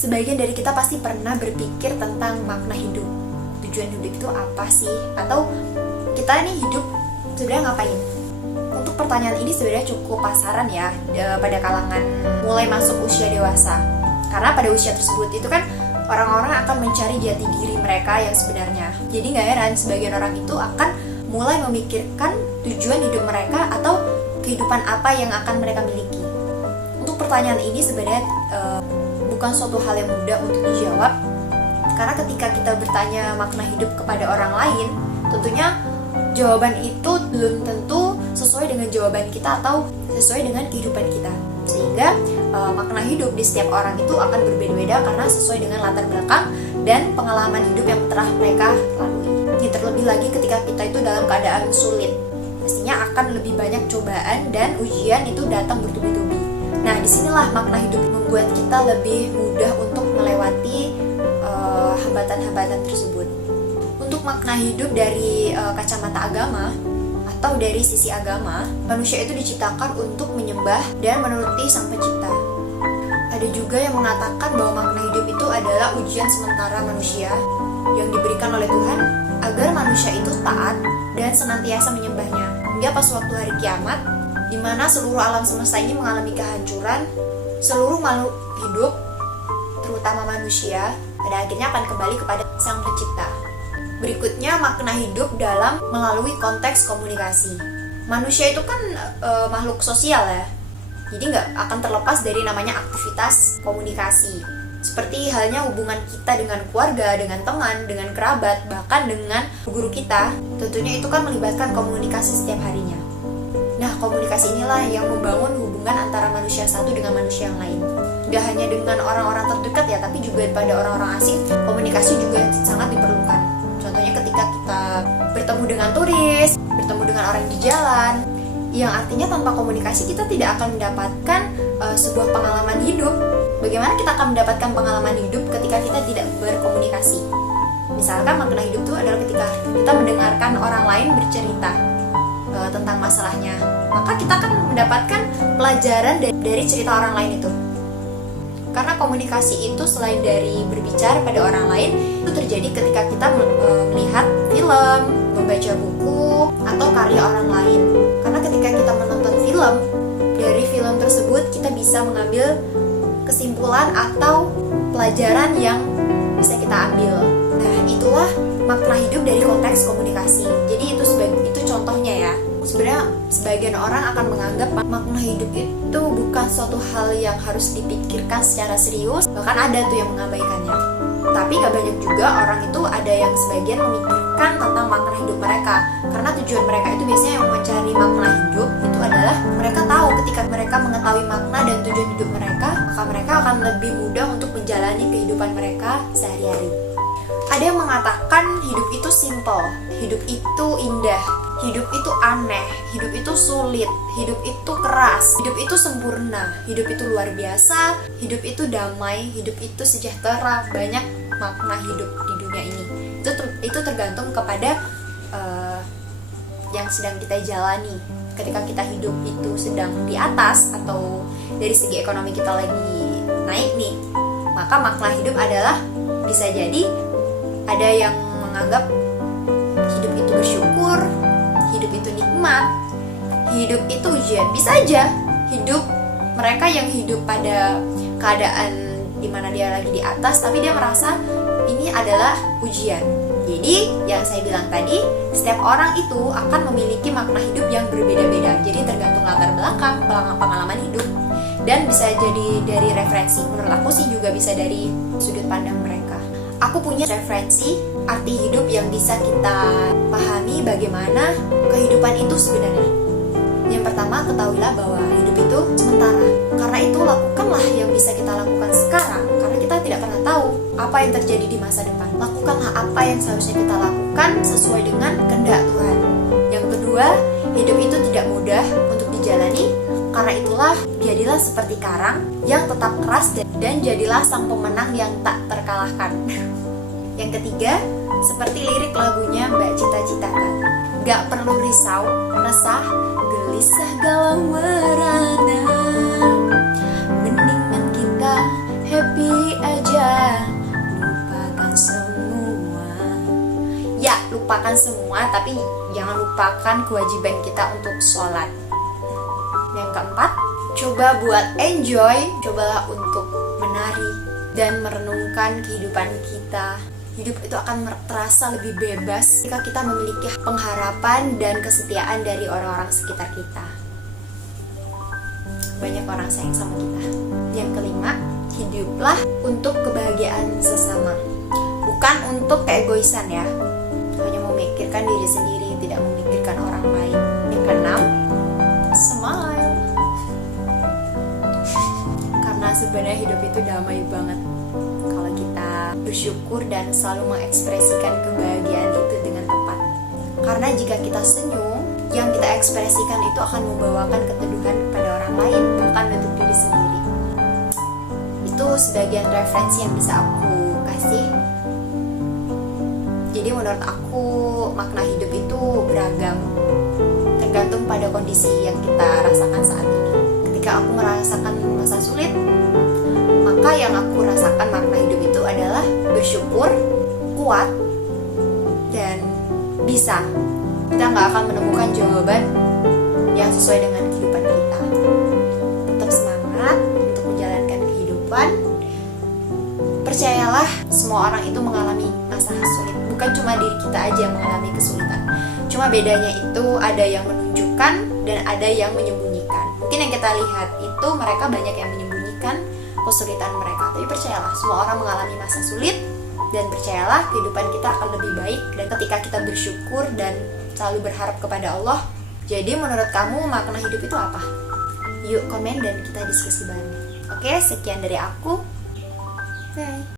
sebagian dari kita pasti pernah berpikir tentang makna hidup. Tujuan hidup itu apa sih? Atau kita ini hidup sebenarnya ngapain? Untuk pertanyaan ini sebenarnya cukup pasaran ya pada kalangan mulai masuk usia dewasa. Karena pada usia tersebut itu kan orang-orang akan mencari jati diri mereka yang sebenarnya. Jadi gak heran sebagian orang itu akan mulai memikirkan tujuan hidup mereka atau kehidupan apa yang akan mereka miliki. Untuk pertanyaan ini sebenarnya bukan suatu hal yang mudah untuk dijawab. Karena ketika kita bertanya makna hidup kepada orang lain, tentunya jawaban itu belum tentu sesuai dengan jawaban kita atau sesuai dengan kehidupan kita. Sehingga makna hidup di setiap orang itu akan berbeda-beda karena sesuai dengan latar belakang dan pengalaman hidup yang telah mereka lalui. Ini terlebih lagi ketika kita itu dalam keadaan sulit, pastinya akan lebih banyak cobaan dan ujian itu datang bertubi-tubi. Nah, disinilah makna hidup membuat kita lebih mudah untuk melewati hambatan-hambatan tersebut. Untuk makna hidup dari kacamata agama atau dari sisi agama, manusia itu diciptakan untuk menyembah dan menuruti Sang Pencipta. Ada juga yang mengatakan bahwa makna hidup itu adalah ujian sementara manusia yang diberikan oleh Tuhan agar manusia itu taat dan senantiasa menyembahnya. Hingga pas waktu hari kiamat, di mana seluruh alam semesta ini mengalami kehancuran, seluruh makhluk hidup, terutama manusia, pada akhirnya akan kembali kepada Sang Pencipta. Berikutnya, makna hidup dalam melalui konteks komunikasi. Manusia itu kan makhluk sosial ya, jadi nggak akan terlepas dari namanya aktivitas komunikasi. Seperti halnya hubungan kita dengan keluarga, dengan teman, dengan kerabat, bahkan dengan guru kita. Tentunya itu kan melibatkan komunikasi setiap harinya. Nah, komunikasi inilah yang membangun hubungan antara manusia satu dengan manusia yang lain. Gak hanya dengan orang-orang terdekat ya, tapi juga pada orang-orang asing, komunikasi juga sangat diperlukan. Contohnya ketika kita bertemu dengan turis, bertemu dengan orang di jalan, yang artinya tanpa komunikasi kita tidak akan mendapatkan sebuah pengalaman hidup. Bagaimana kita akan mendapatkan pengalaman hidup ketika kita tidak berkomunikasi? Misalkan makna hidup itu adalah ketika kita mendengarkan orang lain bercerita tentang masalahnya, maka kita akan mendapatkan pelajaran dari cerita orang lain itu. Karena komunikasi itu selain dari berbicara pada orang lain, itu terjadi ketika kita melihat film, membaca buku, atau karya orang lain. Karena ketika kita menonton film, dari film tersebut kita bisa mengambil kesimpulan atau pelajaran yang bisa kita ambil. Nah, itulah makna hidup dari konteks komunikasi. Jadi itu contohnya ya. Sebenarnya sebagian orang akan menganggap makna hidup itu bukan suatu hal yang harus dipikirkan secara serius, bahkan ada tuh yang mengabaikannya. Tapi gak banyak juga orang itu ada yang sebagian memikirkan tentang makna hidup mereka. Karena tujuan mereka itu biasanya yang mencari makna hidup itu adalah mereka tahu ketika mereka mengetahui makna dan tujuan hidup mereka, maka mereka akan lebih mudah untuk menjalani kehidupan mereka sehari-hari. Ada yang mengatakan hidup itu simple, hidup itu indah, hidup itu aneh, hidup itu sulit, hidup itu keras, hidup itu sempurna, hidup itu luar biasa, hidup itu damai, hidup itu sejahtera. Banyak makna hidup di dunia ini. Itu tergantung kepada yang sedang kita jalani. Ketika kita hidup itu sedang di atas atau dari segi ekonomi kita lagi naik nih, maka makna hidup adalah bisa jadi ada yang menganggap hidup itu bersyukur, hidup itu nikmat, hidup itu ujian. Bisa aja hidup mereka yang hidup pada keadaan dimana dia lagi di atas, tapi dia merasa ini adalah ujian. Jadi yang saya bilang tadi, setiap orang itu akan memiliki makna hidup yang berbeda-beda. Jadi tergantung latar belakang, pengalaman hidup, dan bisa jadi dari referensi. Menurut aku sih juga bisa dari sudut pandang mereka. Aku punya referensi arti hidup yang bisa kita pahami bagaimana kehidupan itu sebenarnya. Yang pertama, ketahuilah bahwa hidup itu sementara. Karena itu lakukanlah yang bisa kita lakukan sekarang, karena kita tidak pernah tahu apa yang terjadi di masa depan. Lakukanlah apa yang seharusnya kita lakukan sesuai dengan kehendak Tuhan. Yang kedua, hidup itu tidak mudah untuk dijalani. Karena itulah, jadilah seperti karang yang tetap keras dan jadilah sang pemenang yang tak terkalahkan. Yang ketiga, seperti lirik lagunya Mbak Cita Citata. Gak perlu risau, resah, gelisah, galau, merana. Mendingan kita happy aja lupakan semua, tapi jangan lupakan kewajiban kita untuk sholat. Yang keempat, coba buat enjoy, cobalah untuk menari dan merenungkan kehidupan kita. Hidup itu akan terasa lebih bebas jika kita memiliki pengharapan dan kesetiaan dari orang-orang sekitar kita. Banyak orang sayang sama kita. Yang kelima, hiduplah untuk kebahagiaan sesama, bukan untuk keegoisan ya. Hanya memikirkan diri sendiri, tidak memikirkan orang lain. Yang keenam, smile. Karena sebenarnya hidup itu damai banget kalau kita bersyukur dan selalu mengekspresikan kebahagiaan itu dengan tepat. Karena jika kita senyum, yang kita ekspresikan itu akan membawakan keteduhan kepada orang lain, bahkan untuk diri sendiri. Itu sebagian referensi yang bisa aku kasih. Jadi menurut aku makna hidup itu beragam, tergantung pada kondisi yang kita rasakan saat ini. Ketika aku merasakan masa sulit, maka yang aku rasakan makna hidup itu adalah bersyukur, kuat, dan bisa. Kita nggak akan menemukan jawaban yang sesuai dengan kehidupan kita. Tetap semangat untuk menjalankan kehidupan. Percayalah, semua orang itu mengalami masa sulit. Bukan cuma diri kita aja yang mengalami kesulitan. Cuma bedanya itu ada yang menunjukkan dan ada yang menyembunyikan. Mungkin yang kita lihat itu mereka banyak yang menyembunyikan kesulitan mereka. Tapi percayalah, semua orang mengalami masa sulit. Dan percayalah, kehidupan kita akan lebih baik. Dan ketika kita bersyukur dan selalu berharap kepada Allah. Jadi menurut kamu makna hidup itu apa? Yuk komen dan kita diskusi bareng. Oke, sekian dari aku. Bye.